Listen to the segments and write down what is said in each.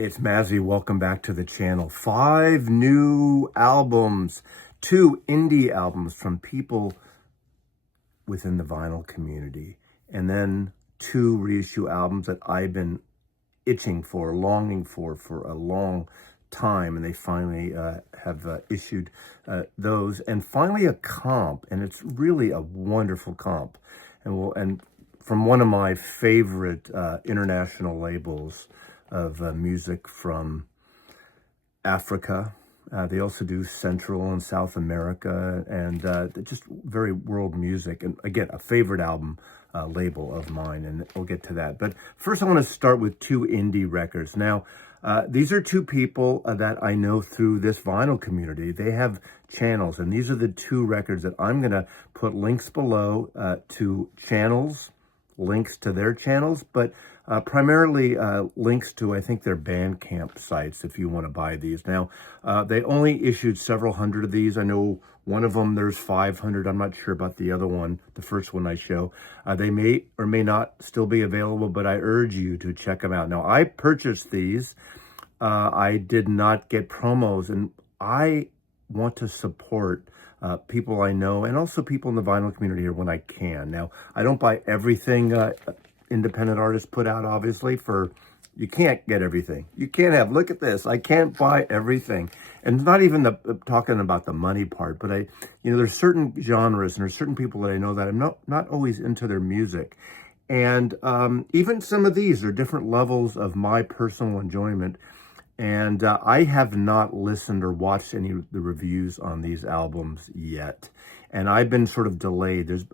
It's Mazzy. Welcome back to the channel. 5 new albums, 2 indie albums from people within the vinyl community, and then 2 reissue albums that I've been itching for, longing for a long time, and they finally have issued those, and finally a comp, and it's really a wonderful comp, and from one of my favorite international labels of music from Africa. They also do Central and South America, and just very world music. And again, a favorite album label of mine, and we'll get to that. But first, I want to start with 2 indie records. Now, these are 2 people that I know through this vinyl community. They have channels, and these are the 2 records that I'm going to put links below to channels, links to their channels, but primarily links to, I think, their Bandcamp sites if you want to buy these. Now, they only issued several hundred of these. I know one of them, there's 500. I'm not sure about the other one, the first one I show. They may or may not still be available, but I urge you to check them out. Now, I purchased these. I did not get promos, and I want to support people I know and also people in the vinyl community here when I can. Now, I don't buy everything independent artists put out, obviously, for you can't get everything. You can't have, look at this, I can't buy everything. And not even talking about the money part, but there's certain genres and there's certain people that I know that I'm not always into their music. And even some of these are different levels of my personal enjoyment. And I have not listened or watched any of the reviews on these albums yet. And I've been sort of delayed. There's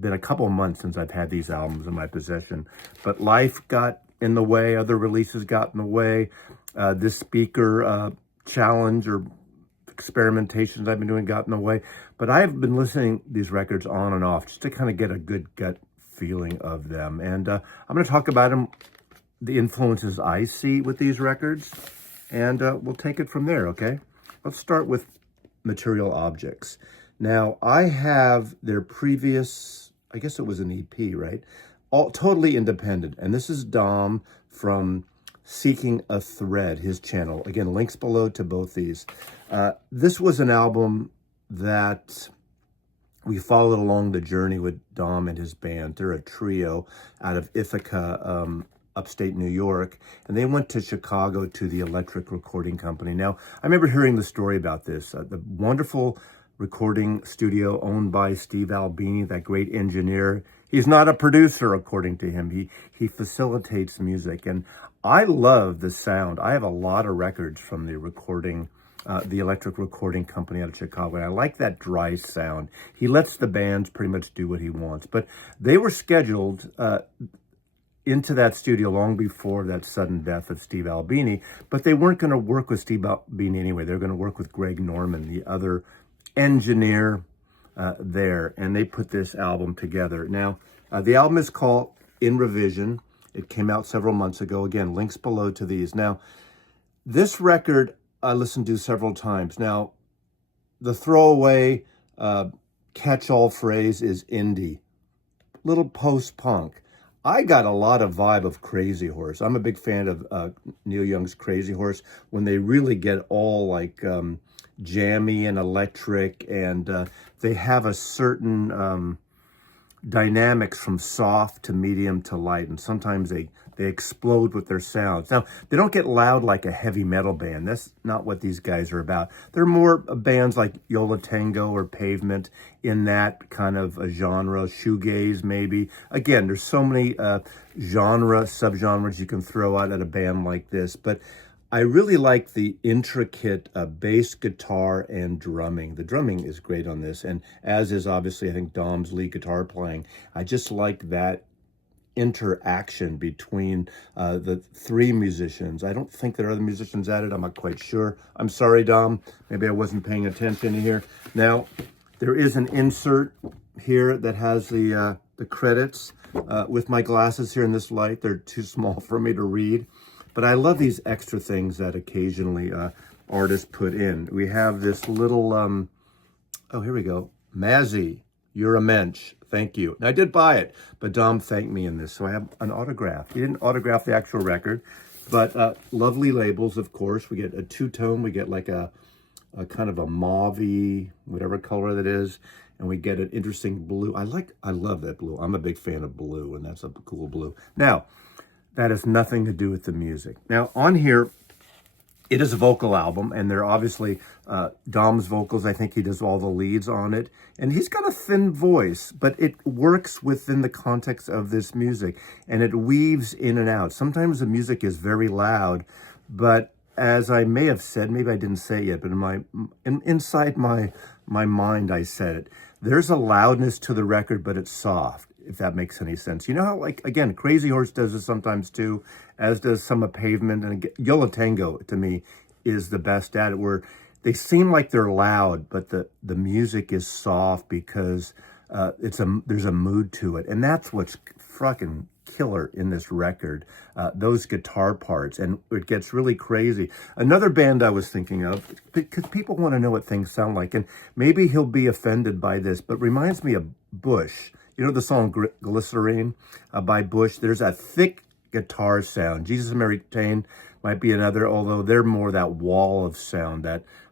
been a couple of months since I've had these albums in my possession, but life got in the way, other releases got in the way. This speaker challenge or experimentations I've been doing got in the way, but I've been listening to these records on and off just to kind of get a good gut feeling of them. And I'm going to talk about them, the influences I see with these records, and we'll take it from there, okay? Let's start with Material Objects. Now, I have their previous, I guess it was an EP, right? All totally independent. And this is Dom from Seeking a Thread, his channel. Again, links below to both these. This was an album that we followed along the journey with Dom and his band. They're a trio out of Ithaca, upstate New York, and they went to Chicago to the Electric Recording Company. Now, I remember hearing the story about this, the wonderful recording studio owned by Steve Albini, that great engineer. He's not a producer, according to him. He facilitates music, and I love the sound. I have a lot of records from the Electric Recording Company out of Chicago, and I like that dry sound. He lets the bands pretty much do what he wants, but they were scheduled into that studio long before that sudden death of Steve Albini, but they weren't going to work with Steve Albini anyway. They were going to work with Greg Norman, the other engineer there, and they put this album together. Now, the album is called In Revision. It came out several months ago. Again, links below to these. Now, this record I listened to several times. Now, the throwaway catch-all phrase is indie, little post-punk. I got a lot of vibe of Crazy Horse. I'm a big fan of Neil Young's Crazy Horse when they really get all like jammy and electric, and they have a certain dynamics from soft to medium to light, and sometimes they explode with their sounds. Now, they don't get loud like a heavy metal band. That's not what these guys are about. They're more bands like Yo La Tengo or Pavement in that kind of a genre, shoegaze maybe. Again, there's so many subgenres you can throw out at a band like this, but I really like the intricate bass guitar and drumming. The drumming is great on this, and as is obviously, I think, Dom's lead guitar playing. I just like that interaction between the 3 musicians. I don't think there are other musicians added. I'm not quite sure. I'm sorry, Dom. Maybe I wasn't paying attention here. Now, there is an insert here that has the credits. With my glasses here in this light, they're too small for me to read. But I love these extra things that occasionally artists put in. We have this little, oh, here we go. Mazzy, you're a mensch. Thank you. And I did buy it, but Dom thanked me in this, so I have an autograph. He didn't autograph the actual record. But lovely labels, of course. We get a two-tone. We get like a kind of a mauve-y, whatever color that is. And we get an interesting blue. I love that blue. I'm a big fan of blue, and that's a cool blue. Now, that has nothing to do with the music. Now, on here, it is a vocal album, and they're obviously Dom's vocals. I think he does all the leads on it. And he's got a thin voice, but it works within the context of this music, and it weaves in and out. Sometimes the music is very loud, but as I may have said, maybe I didn't say it yet, but inside my mind, I said it. There's a loudness to the record, but it's soft, if that makes any sense. You know how, like, again, Crazy Horse does this sometimes too, as does some of Pavement. And Yo La Tengo, to me, is the best at it, where they seem like they're loud, but the music is soft because there's a mood to it. And that's what's fucking killer in this record, those guitar parts, and it gets really crazy. Another band I was thinking of, because people want to know what things sound like, and maybe he'll be offended by this, but reminds me of Bush. You know the song Glycerine by Bush? There's a thick guitar sound. Jesus and Mary Chain might be another, although they're more that wall of sound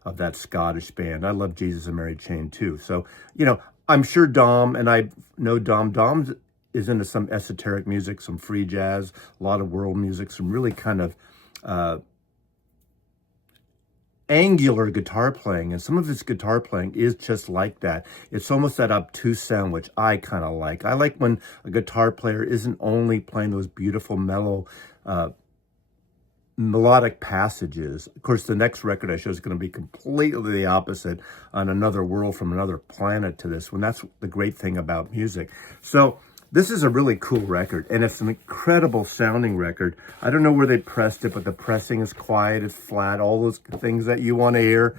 of that Scottish band. I love Jesus and Mary Chain too. So, you know, I'm sure Dom, and I know Dom is into some esoteric music, some free jazz, a lot of world music, some really kind of angular guitar playing, and some of his guitar playing is just like that. It's almost that obtuse sound, which I kind of like. I like when a guitar player isn't only playing those beautiful, mellow, melodic passages. Of course, the next record I show is going to be completely the opposite, on another world from another planet to this one. That's the great thing about music. So this is a really cool record, and it's an incredible sounding record. I don't know where they pressed it, but the pressing is quiet, it's flat, all those things that you want to hear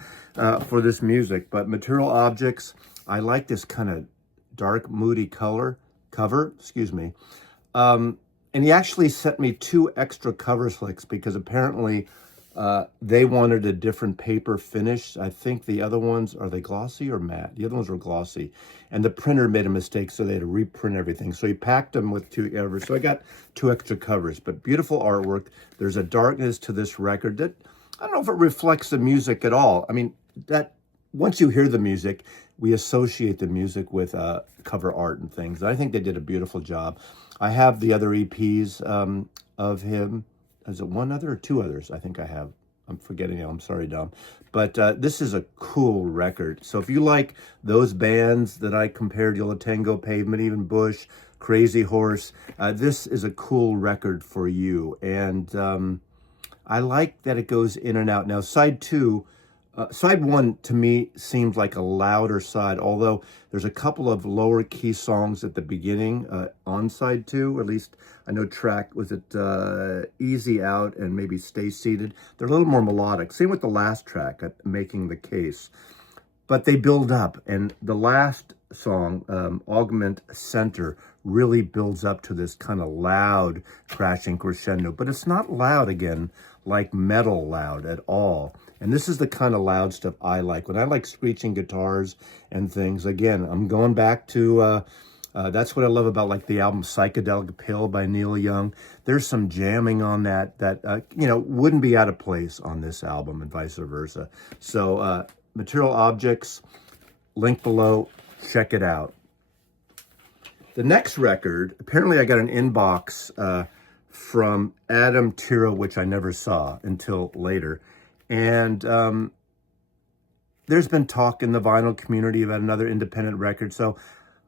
for this music. But Material Objects, I like this kind of dark, moody cover, excuse me. And he actually sent me 2 extra cover slicks because apparently they wanted a different paper finish. I think the other ones, are they glossy or matte? The other ones were glossy. And the printer made a mistake, so they had to reprint everything. So he packed them with 2 covers. So I got 2 extra covers, but beautiful artwork. There's a darkness to this record that, I don't know if it reflects the music at all. I mean, that once you hear the music, we associate the music with cover art and things. I think they did a beautiful job. I have the other EPs of him. Is it 1 other or 2 others? I think I have. I'm forgetting now. I'm sorry, Dom. But this is a cool record. So if you like those bands that I compared, Yo La Tengo, Pavement, even Bush, Crazy Horse, this is a cool record for you. And I like that it goes in and out. Now, side 1 to me seems like a louder side, although there's a couple of lower key songs at the beginning on side 2. At least I know track, was it Easy Out and maybe Stay Seated? They're a little more melodic. Same with the last track, Making the Case. But they build up, and the last song, Augment Center, really builds up to this kind of loud crashing crescendo. But it's not loud, again, like metal loud at all. And this is the kind of loud stuff I like. When I like screeching guitars and things, again, I'm going back to, that's what I love about like the album Psychedelic Pill by Neil Young. There's some jamming on that you know, wouldn't be out of place on this album, and vice versa. So Material Objects, link below, check it out. The next record, apparently I got an inbox from Adam Tiro, which I never saw until later. And there's been talk in the vinyl community about another independent record. So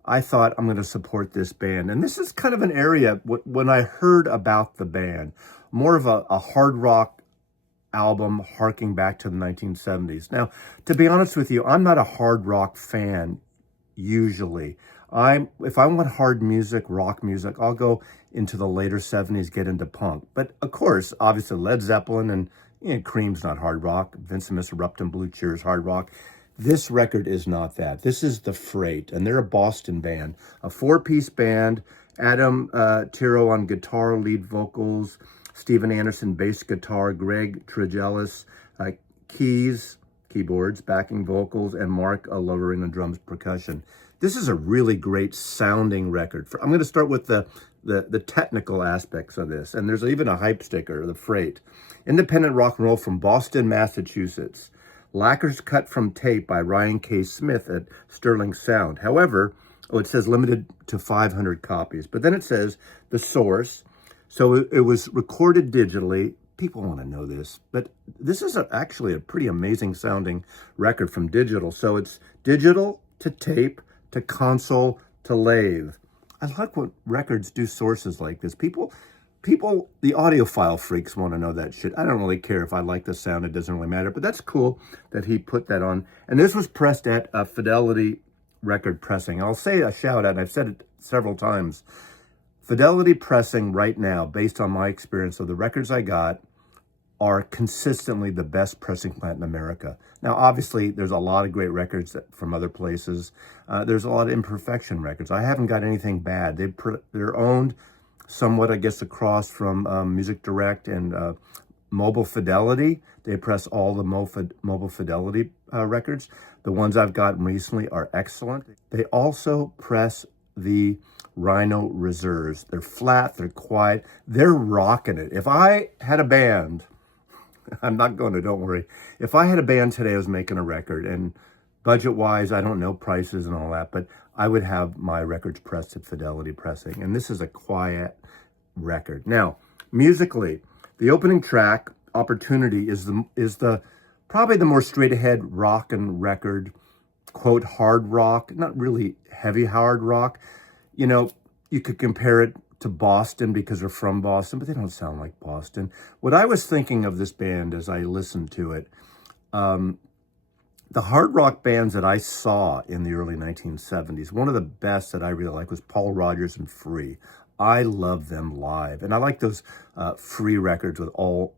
I thought, I'm going to support this band. And this is kind of an area, when I heard about the band, more of a hard rock album harking back to the 1970s. Now, to be honest with you, I'm not a hard rock fan usually. If I want hard music, rock music, I'll go into the later 70s, get into punk. But of course, obviously Led Zeppelin and Cream's not hard rock. Vince and Mr. Rupton, Blue Cheer's hard rock. This record is not that. This is The Freight, and they're a Boston band, a 4-piece band. Adam Tiro on guitar, lead vocals, Steven Anderson bass guitar, Greg Tregellis keys, keyboards, backing vocals, and Mark Lovering on drums, percussion. This is a really great sounding record. I'm going to start with the the technical aspects of this. And there's even a hype sticker, the freight. Independent rock and roll from Boston, Massachusetts. Lacquers cut from tape by Ryan K. Smith at Sterling Sound. However, it says limited to 500 copies. But then it says the source. So it was recorded digitally. People want to know this, but this is actually a pretty amazing sounding record from digital. So it's digital to tape to console to lathe. I like when records do sources like this. People, the audiophile freaks want to know that shit. I don't really care if I like the sound. It doesn't really matter, but that's cool that he put that on. And this was pressed at Fidelity Record Pressing. I'll say a shout out, and I've said it several times. Fidelity Pressing right now, based on my experience of the records I got, are consistently the best pressing plant in America. Now, obviously, there's a lot of great records from other places. There's a lot of imperfection records. I haven't got anything bad. They're owned somewhat, I guess, across from Music Direct and Mobile Fidelity. They press all the Mobile Fidelity records. The ones I've gotten recently are excellent. They also press the Rhino Reserves. They're flat, they're quiet, they're rocking it. If I had a band, I'm not going to, don't worry. If I had a band today, I was making a record, and budget-wise, I don't know prices and all that, but I would have my records pressed at Fidelity Pressing, and this is a quiet record. Now, musically, the opening track, Opportunity, is the probably the more straight-ahead rockin' record, quote, hard rock, not really heavy hard rock. You know, you could compare it to Boston because they're from Boston, but they don't sound like Boston. What I was thinking of this band as I listened to it, the hard rock bands that I saw in the early 1970s, one of the best that I really liked was Paul Rodgers and Free. I love them live. And I like those Free records with All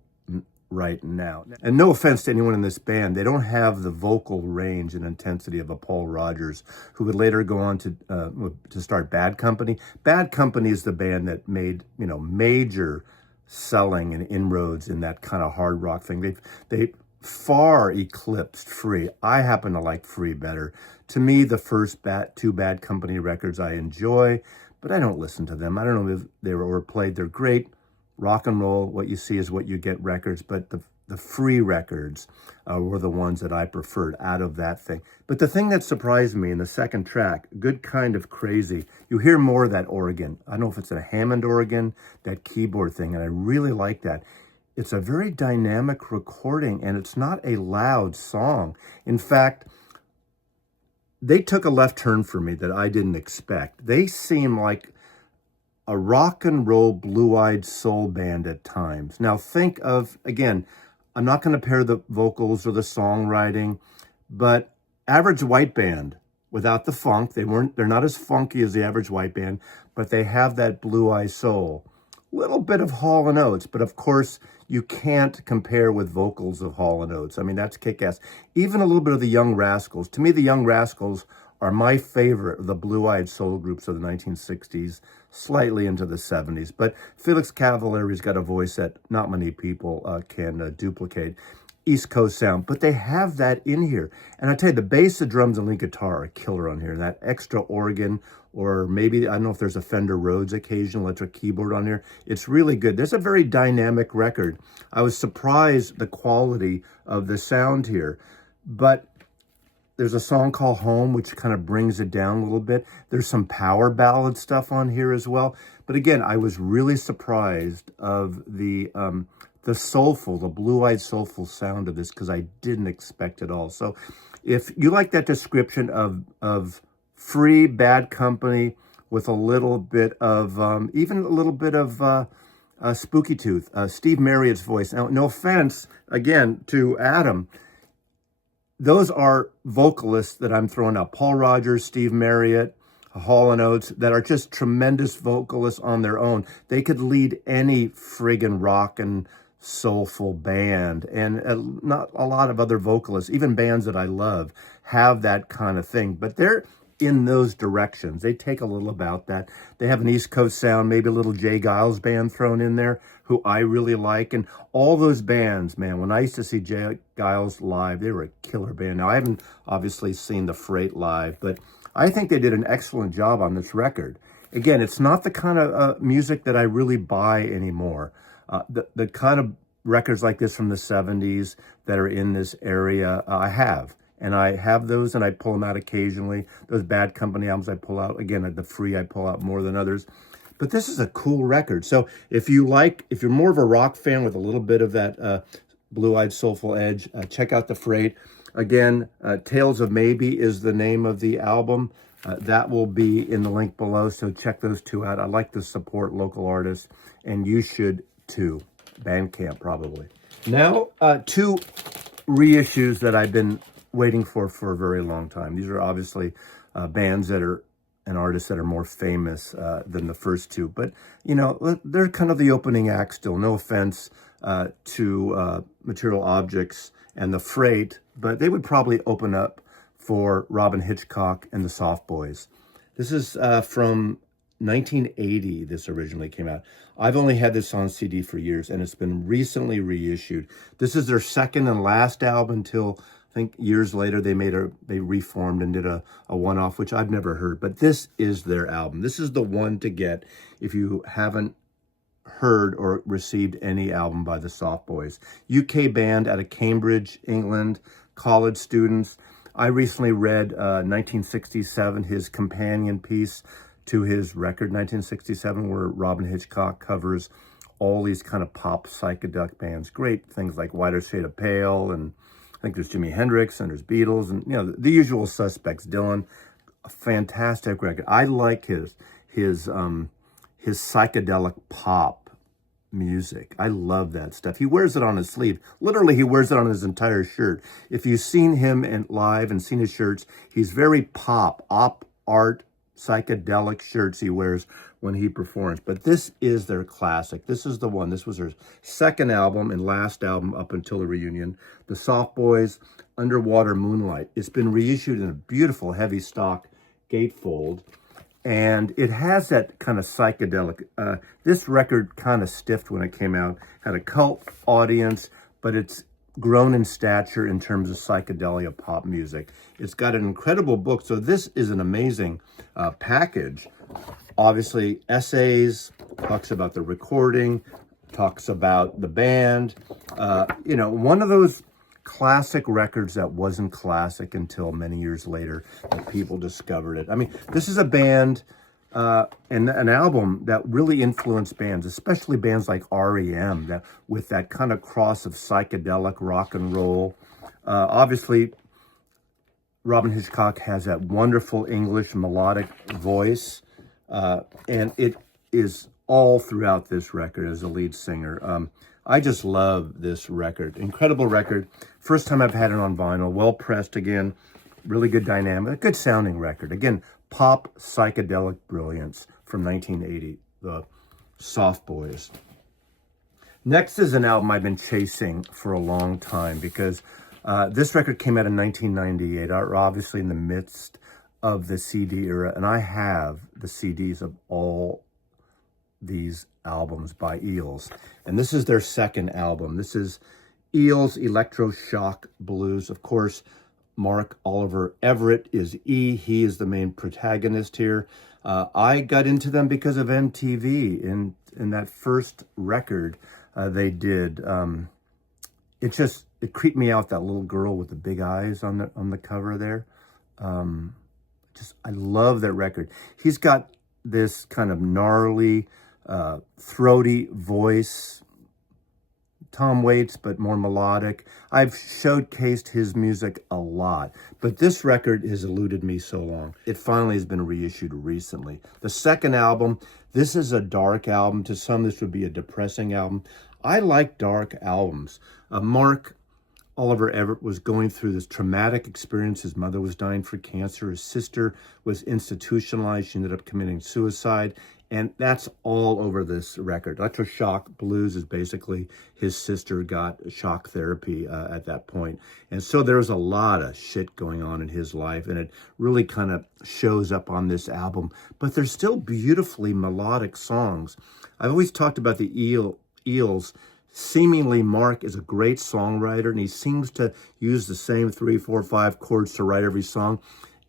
Right Now. And no offense to anyone in this band, they don't have the vocal range and intensity of a Paul Rodgers, who would later go on to start Bad Company. Bad Company is the band that made, you know, major selling and inroads in that kind of hard rock thing. They far eclipsed Free. I happen to like Free better. To me, the first two Bad Company records I enjoy, but I don't listen to them. I don't know if they were overplayed. They're great. Rock and roll, what you see is what you get records, but the Free records were the ones that I preferred out of that thing. But the thing that surprised me in the second track, Good Kind of Crazy, you hear more of that organ. I don't know if it's a Hammond organ, that keyboard thing, and I really like that. It's a very dynamic recording, and it's not a loud song. In fact, they took a left turn for me that I didn't expect. They seem like a rock and roll blue-eyed soul band at times. Now think of, again, I'm not going to pair the vocals or the songwriting, but Average White Band without the funk. They're not as funky as the Average White Band, but they have that blue-eyed soul. Little bit of Hall & Oates, but of course you can't compare with vocals of Hall & Oates. I mean, that's kick-ass. Even a little bit of the Young Rascals. To me, the Young Rascals are my favorite of the blue-eyed soul groups of the 1960s, slightly into the 70s. But Felix Cavallari's got a voice that not many people can duplicate. East Coast sound, but they have that in here. And I tell you, the bass, the drums, and lead guitar are killer on here. And that extra organ, or maybe, I don't know if there's a Fender Rhodes occasional electric keyboard on here. It's really good. This is a very dynamic record. I was surprised the quality of the sound here. But there's a song called Home, which kind of brings it down a little bit. There's some power ballad stuff on here as well. But again, I was really surprised of the soulful, the blue-eyed soulful sound of this, because I didn't expect it all. So if you like that description of Free, Bad Company, with a little bit of, even a little bit of Spooky Tooth, Steve Marriott's voice. Now, no offense, again, to Adam, those are vocalists that I'm throwing out. Paul Rodgers, Steve Marriott, Hall & Oates, that are just tremendous vocalists on their own. They could lead any friggin' rock and soulful band. And not a lot of other vocalists, even bands that I love, have that kind of thing. But they're in those directions. They take a little about that. They have an East Coast sound, maybe a little Jay Giles band thrown in there, who I really like. And all those bands, man, when I used to see Jay Giles live, they were a killer band. Now, I haven't obviously seen the Freight live, but I think they did an excellent job on this record. again, it's not the kind of music that I really buy anymore. The kind of records like this from the 70s that are in this area, I have. And I have those and I pull them out occasionally. Those Bad Company albums I pull out. Again, the free I pull out more than others. But this is a cool record. So if you're more of a rock fan with a little bit of that blue-eyed soulful edge, check out The Freight. Again, Tales of Maybe is the name of the album. That will be in the link below, so check those two out. I like to support local artists, and you should too. Bandcamp, probably. Now, two reissues that I've been waiting for a very long time. These are obviously bands that are and artists that are more famous than the first two. But, you know, they're kind of the opening act still. No offense to Material Objects and The Freight, but they would probably open up for Robin Hitchcock and the Soft Boys. This is from 1980, this originally came out. I've only had this on CD for years, and it's been recently reissued. This is their second and last album until, I think, years later they reformed and did a one-off, which I've never heard. But this is their album. This is the one to get if you haven't heard or received any album by the Soft Boys. UK band out of Cambridge, England, college students. I recently read 1967, his companion piece to his record, 1967, where Robin Hitchcock covers all these kind of pop psychedelic bands. Great things like Whiter Shade of Pale, and I think there's Jimi Hendrix, and there's Beatles, and, you know, the usual suspects. Dylan, a fantastic record. I like his psychedelic pop music. I love that stuff. He wears it on his sleeve. Literally, he wears it on his entire shirt. If you've seen him live and seen his shirts, he's very pop, art, psychedelic shirts he wears when he performs. But this is their classic. This is the one. This was their second album and last album up until the reunion. The Soft Boys, Underwater Moonlight. It's been reissued in a beautiful heavy stock gatefold. And it has that kind of psychedelic. This record kind of stiffed when it came out. Had a cult audience, but it's grown in stature in terms of psychedelia pop music. It's got an incredible book. So this is an amazing package. Obviously, essays, talks about the recording, talks about the band. You know, one of those classic records that wasn't classic until many years later that people discovered it. I mean, this is a band and an album that really influenced bands, especially bands like REM, that with that kind of cross of psychedelic rock and roll. Obviously, Robin Hitchcock has that wonderful English melodic voice, and it is all throughout this record as a lead singer. I just love this record. Incredible record. First time I've had it on vinyl. Well pressed again. Really good dynamic. Good sounding record. Again, pop psychedelic brilliance from 1980. The Soft Boys. Next is an album I've been chasing for a long time because this record came out in 1998. Obviously in the midst of the CD era. And I have the CDs of all these albums by Eels. And this is their second album. This is Eels Electroshock Blues. Of course, Mark Oliver Everett is E. He is the main protagonist here. I got into them because of MTV in that first record they did. It creeped me out, that little girl with the big eyes on the cover there. I love that record. He's got this kind of gnarly, throaty voice, Tom Waits, but more melodic. I've showcased his music a lot, but this record has eluded me so long. It finally has been reissued recently. The second album, this is a dark album. To some, this would be a depressing album. I like dark albums. Mark Oliver Everett was going through this traumatic experience. His mother was dying for cancer. His sister was institutionalized. She ended up committing suicide. And that's all over this record. Electroshock Blues is basically his sister got shock therapy at that point. And so there's a lot of shit going on in his life, and it really kind of shows up on this album. But there's still beautifully melodic songs. I've always talked about the Eels. Seemingly, Mark is a great songwriter, and he seems to use the same 3, 4, 5 chords to write every song.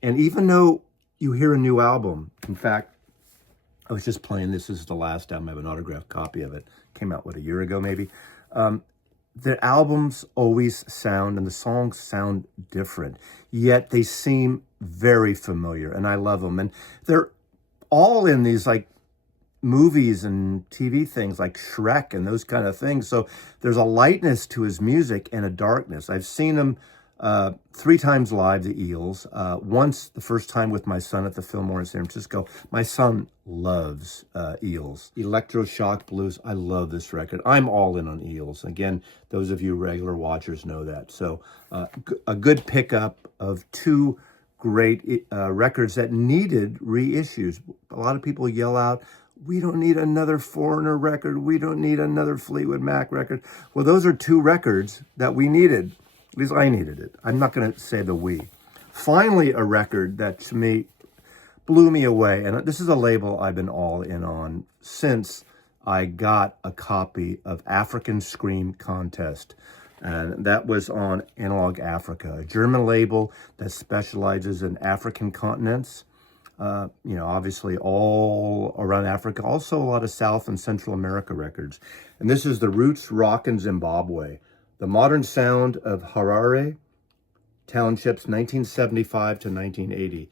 And even though you hear a new album, in fact, I was just playing, this is the last album, I have an autographed copy of it. Came out, what, a year ago maybe? The albums always sound, and the songs sound different, yet they seem very familiar, and I love them. And they're all in these like movies and TV things like Shrek and those kind of things. So there's a lightness to his music and a darkness. I've seen him 3 times live, the Eels. Once, the first time with my son at the Fillmore in San Francisco. My son loves Eels. Electroshock Blues, I love this record. I'm all in on Eels. Again, those of you regular watchers know that. So a good pickup of 2 great records that needed reissues. A lot of people yell out, we don't need another Foreigner record. We don't need another Fleetwood Mac record. Well, those are 2 records that we needed. At least I needed it. I'm not going to say the we. Finally, a record that to me blew me away. And this is a label I've been all in on since I got a copy of African Scream Contest. And that was on Analog Africa, a German label that specializes in African continents. Obviously all around Africa, also a lot of South and Central America records. And this is the Roots Rockin' Zimbabwe, the modern sound of Harare Townships, 1975 to 1980.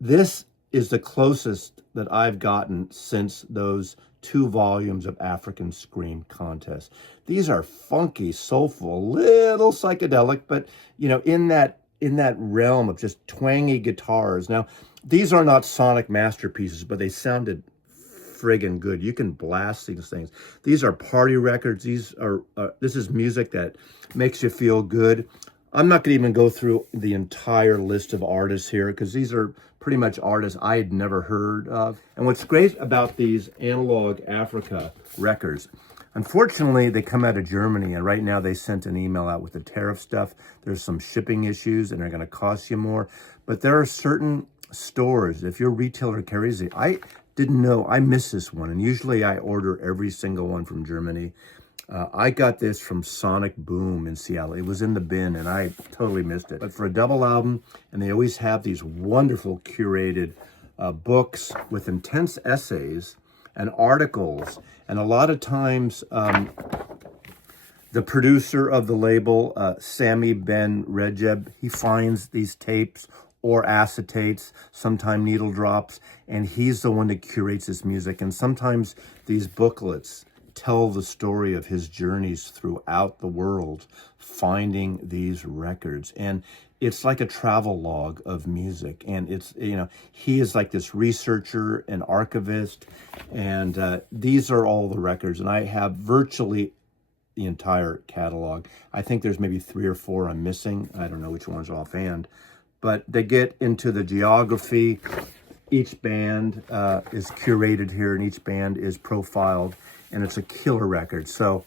This is the closest that I've gotten since those 2 volumes of African Scream Contest. These are funky, soulful, little psychedelic, but in that realm of just twangy guitars. Now, these are not sonic masterpieces, but they sounded friggin' good. You can blast these things. These are party records. This is music that makes you feel good. I'm not going to even go through the entire list of artists here because these are pretty much artists I had never heard of. And what's great about these Analog Africa records, unfortunately, they come out of Germany, and right now they sent an email out with the tariff stuff. There's some shipping issues, and they're going to cost you more. But there are certain stores, if your retailer carries it, I didn't know, I missed this one, and usually I order every single one from Germany. I got this from Sonic Boom in Seattle. It was in the bin, and I totally missed it. But for a double album, and they always have these wonderful curated books with intense essays and articles, and a lot of times the producer of the label, Sami Ben Rejeb, he finds these tapes or acetates, sometimes needle drops, and he's the one that curates this music. And sometimes these booklets tell the story of his journeys throughout the world, finding these records. And it's like a travel log of music. And it's, he is like this researcher and archivist. And these are all the records. And I have virtually the entire catalog. I think there's maybe 3 or 4 I'm missing. I don't know which ones offhand. But they get into the geography. Each band is curated here, and each band is profiled, and it's a killer record. So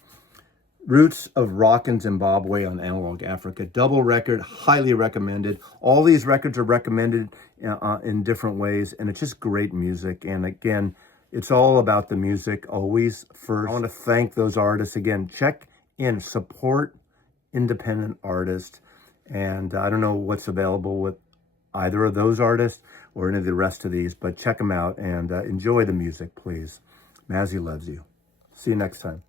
Roots of Rockin' Zimbabwe on Analog Africa, double record, highly recommended. All these records are recommended in different ways, and it's just great music. And again, it's all about the music always first. I want to thank those artists. Again, check in, support independent artists. And I don't know what's available with either of those artists or any of the rest of these, but check them out and enjoy the music, please. Mazzy loves you. See you next time.